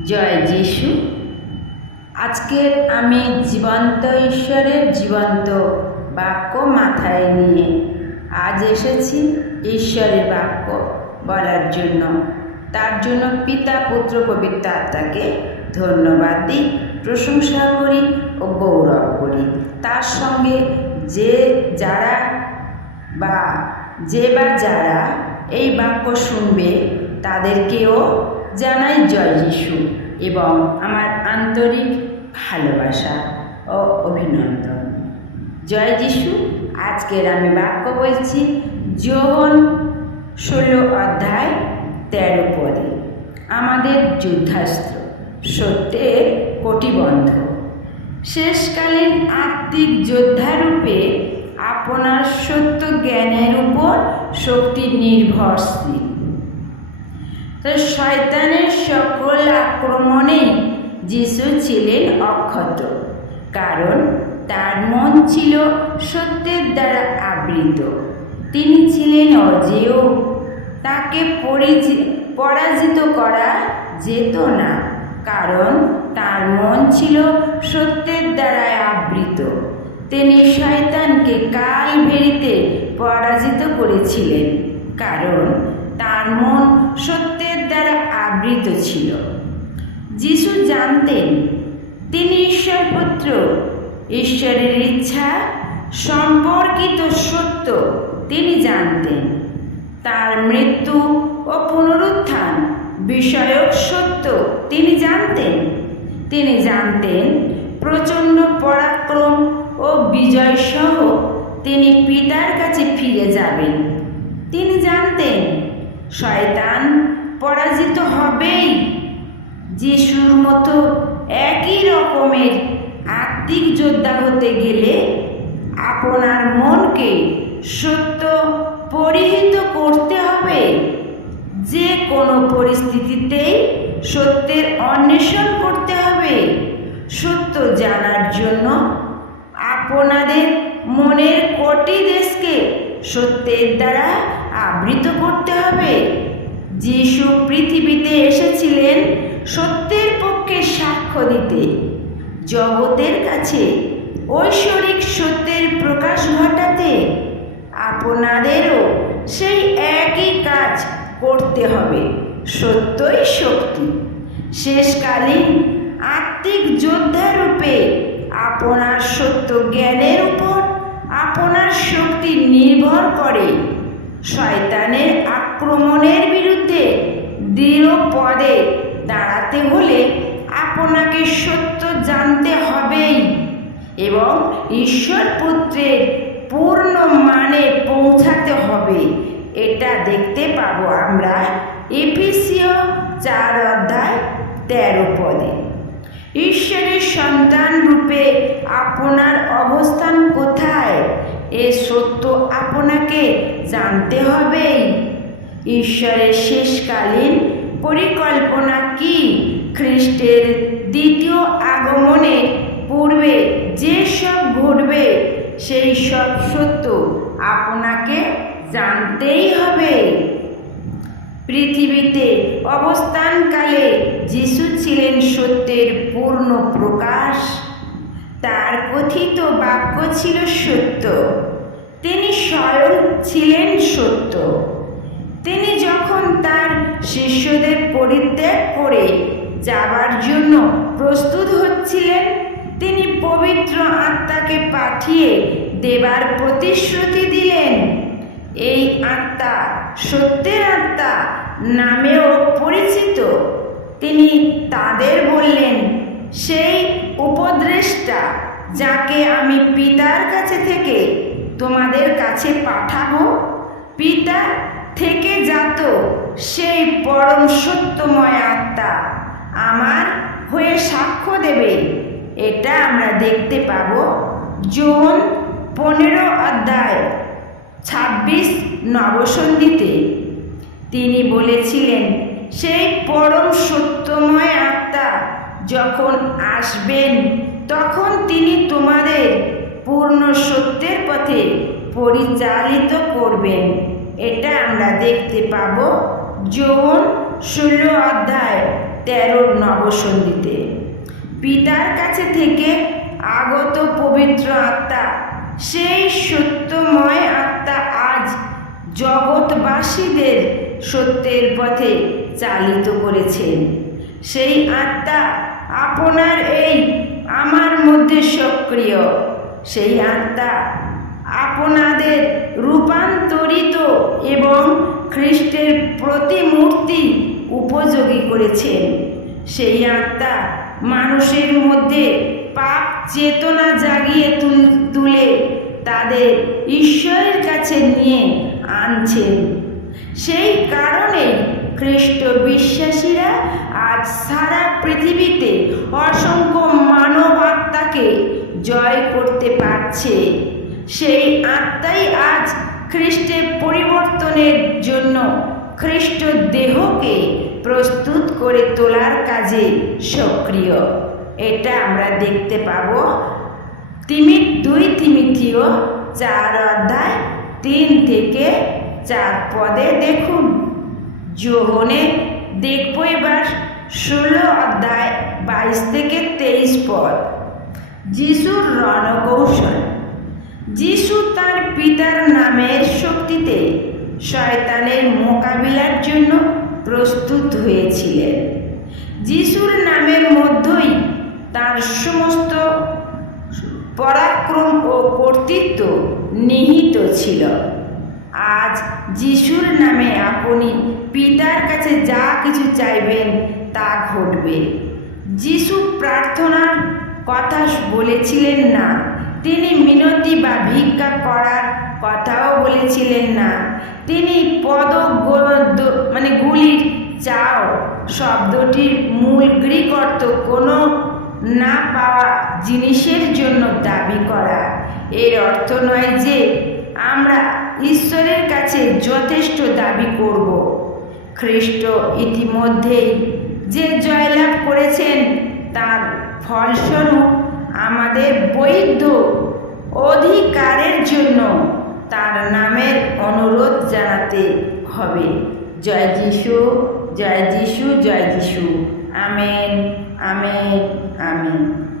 জয় যিশু। আজকে আমি জীবন্ত ঈশ্বরের জীবন্ত বাক্য মাথায় নিয়ে আজ এসেছি ঈশ্বরের বাক্য বলার জন্য। তার জন্য পিতা, পুত্র, পবিত্র আত্মাকে ধন্যবাদ দিই, প্রশংসা করি ও গৌরব করি। তার সঙ্গে যে যারা বা যে বা যারা এই বাক্য শুনবে তাদেরকেও জানাই জয় যিশু এবং আমার আন্তরিক ভালোবাসা ও অভিনন্দন। জয় যিশু, আজকের আমি বাক্য বলছি যৌবন ষোলো অধ্যায় তেরো পদে। আমাদের যুদ্ধাস্ত্র, সত্যের কটিবন্ধ শেষকালীন আত্মিক যোদ্ধারূপে আপনার সত্য জ্ঞানের উপর শক্তি নির্ভরশীল। তো শয়তানের সকল আক্রমণে যিশু ছিলেন অক্ষত, কারণ তার মন ছিল সত্যের দ্বারা আবৃত। তিনি ছিলেন অজেয়। তাকে পরাজিত করা যেত না, কারণ তার মন ছিল সত্যের দ্বারা আবৃত। তিনি শয়তানকে কাল ভেরিতে পরাজিত করেছিলেন, কারণ তার মন সত্যের দ্বারা আবৃত ছিল। যিশু জানতেন, তিনি ঈশ্বরপুত্র। ঈশ্বরের ইচ্ছা সম্পর্কিত সত্য তিনি জানতেন। তার মৃত্যু ও পুনরুত্থান বিষয়ক সত্য তিনি জানতেন। তিনি জানতেন, প্রচণ্ড পরাক্রম ও বিজয় সহ তিনি পিতার কাছে ফিরে যাবেন। তিনি জানতেন শয়তান পরাজিত হবেই। যিশুর মতো একই রকমের আত্মিক যোদ্ধা হতে গেলে আপনার মনকে সত্য পরিহিত করতে হবে। যে কোনো পরিস্থিতিতেই সত্যের অন্বেষণ করতে হবে। সত্য জানার জন্য আপনাদের মনের কটি দেশকে সত্যের দ্বারা আবৃত করতে হবে। যিশু পৃথিবীতে এসেছিলেন সত্যের পক্ষে সাক্ষ্য দিতে। জগতের কাছে ঐশ্বরিক সত্যের প্রকাশ ঘটাতে আপনাদেরও সেই একই কাজ করতে হবে। সত্যই শক্তি। শেষকালীন আত্মিক যোদ্ধা রূপে আপনার সত্য জ্ঞানের উপর আপনার শক্তি নির্ভর করে। শয়তানের আক্রমণের বিরুদ্ধে দৃঢ় পদে দাঁড়াতে হলে আপনাকে সত্য জানতে হবেই এবং ঈশ্বর পুত্রের পূর্ণ মানে পৌঁছাতে হবে। এটা দেখতে পাবো আমরা এপিসিও চার অধ্যায় তেরো পদে। ঈশ্বরের সন্তান রূপে আপনার অবস্থান কোথায়? এ সত্য আপনাকে জানতে হবেই ঈশ্বরের শেষকালীন পরিকল্পনা কি? খ্রিস্টের দ্বিতীয় আগমনে পূর্বে যে সব ঘটবে, সেই সব সত্য আপনাকে জানতেই হবে। পৃথিবীতে অবস্থানকালে যিশু ছিলেন সত্যের পূর্ণ প্রকাশ। তার কথিত বাক্য ছিল সত্য। তিনি স্বয়ং ছিলেন সত্য। তিনি যখন তার শিষ্যদের পরিত্যাগ করে যাবার জন্য প্রস্তুত হচ্ছিলেন, তিনি পবিত্র আত্মাকে পাঠিয়ে দেবার প্রতিশ্রুতি দিলেন। এই আত্মা সত্যের আত্মা নামেও পরিচিত। তিনি তাদের বললেন, সেই উপদ্রেষ্টা যাকে আমি পিতার কাছে থেকে তোমাদের কাছে পাঠাবো। পিতা থেকে যাত সেই পরম সত্যময় আত্মা আমার হয়ে সাক্ষ্য দেবে। এটা আমরা দেখতে পাবো জোন পনেরো অধ্যায় ছাব্বিশ নবসঙ্গীতে তিনি বলেছিলেন, সেই পরম সত্যময় আত্মা যখন আসবেন, তখন তিনি তোমাদের পূর্ণ সত্যের পথে পরিচালিত করবেন। এটা আমরা দেখতে পাবো যৌন ষোলো অধ্যায় তেরো নবসন্ধিতে। পিতার কাছে থেকে আগত পবিত্র আত্মা, সেই সত্যময় আত্মা আজ জগৎবাসীদের সত্যের পথে চালিত করেছেন সেই আত্মা আপনার এই আমার মধ্যে সক্রিয়। সেই আত্মা আপনাদের রূপান্তরিত এবং খ্রিস্টের প্রতিমূর্তি উপযোগী করেছেন। সেই আত্মা মানুষের মধ্যে পাপ চেতনা জাগিয়ে তুল তাদের ঈশ্বরের কাছে নিয়ে আনছেন। সেই কারণে খ্রিস্ট বিশ্বাসীরা আজ সারা পৃথিবীতে অসংখ্য মানব আত্মাকে জয় করতে পারছে। সেই আত্মাই আজ খ্রিস্টের পরিবর্তনের জন্য খ্রিস্ট দেহকে প্রস্তুত করে তোলার কাজে সক্রিয়। এটা আমরা দেখতে পাবো। তিমি দুই তিমিথিও চার অধ্যায় তিন থেকে চার পদে দেখুন। যোহনে দেখব এবার ষোলো অধ্যায় বাইশ থেকে তেইশ পদ। যিশুর রণকৌশল। যিশু তার পিতার নামের শক্তিতে শয়তানের মোকাবিলার জন্য প্রস্তুত হয়েছিলেন। যিশুর নামের মধ্যেই তার সমস্ত পরাক্রম ও কর্তৃত্ব নিহিত ছিল। আজ যিশুর নামে আপনি পিতার কাছে যা কিছু চাইবেন তা ঘটবে। যিশু প্রার্থনার কথা বলেছিলেন না। তিনি মিনতি বা ভিক্ষা করার কথাও বলেছিলেন না। তিনি পদ মানে গুলির চাও শব্দটির মূল গ্রিক অর্থ কোনো না পাওয়া জিনিসের জন্য দাবি করা। এর অর্থ নয় যে আমরা ঈশ্বরের কাছে যথেষ্ট দাবি করব। খ্রিস্ট ইতিমধ্যেই যে জয়লাভ করেছেন তার ফলস্বরূপ আমাদের বৈধ অধিকারের জন্য তার নামের অনুরোধ জানাতে হবে। জয় যিশু জয় যিশু জয় যিশু। Amen amen amen.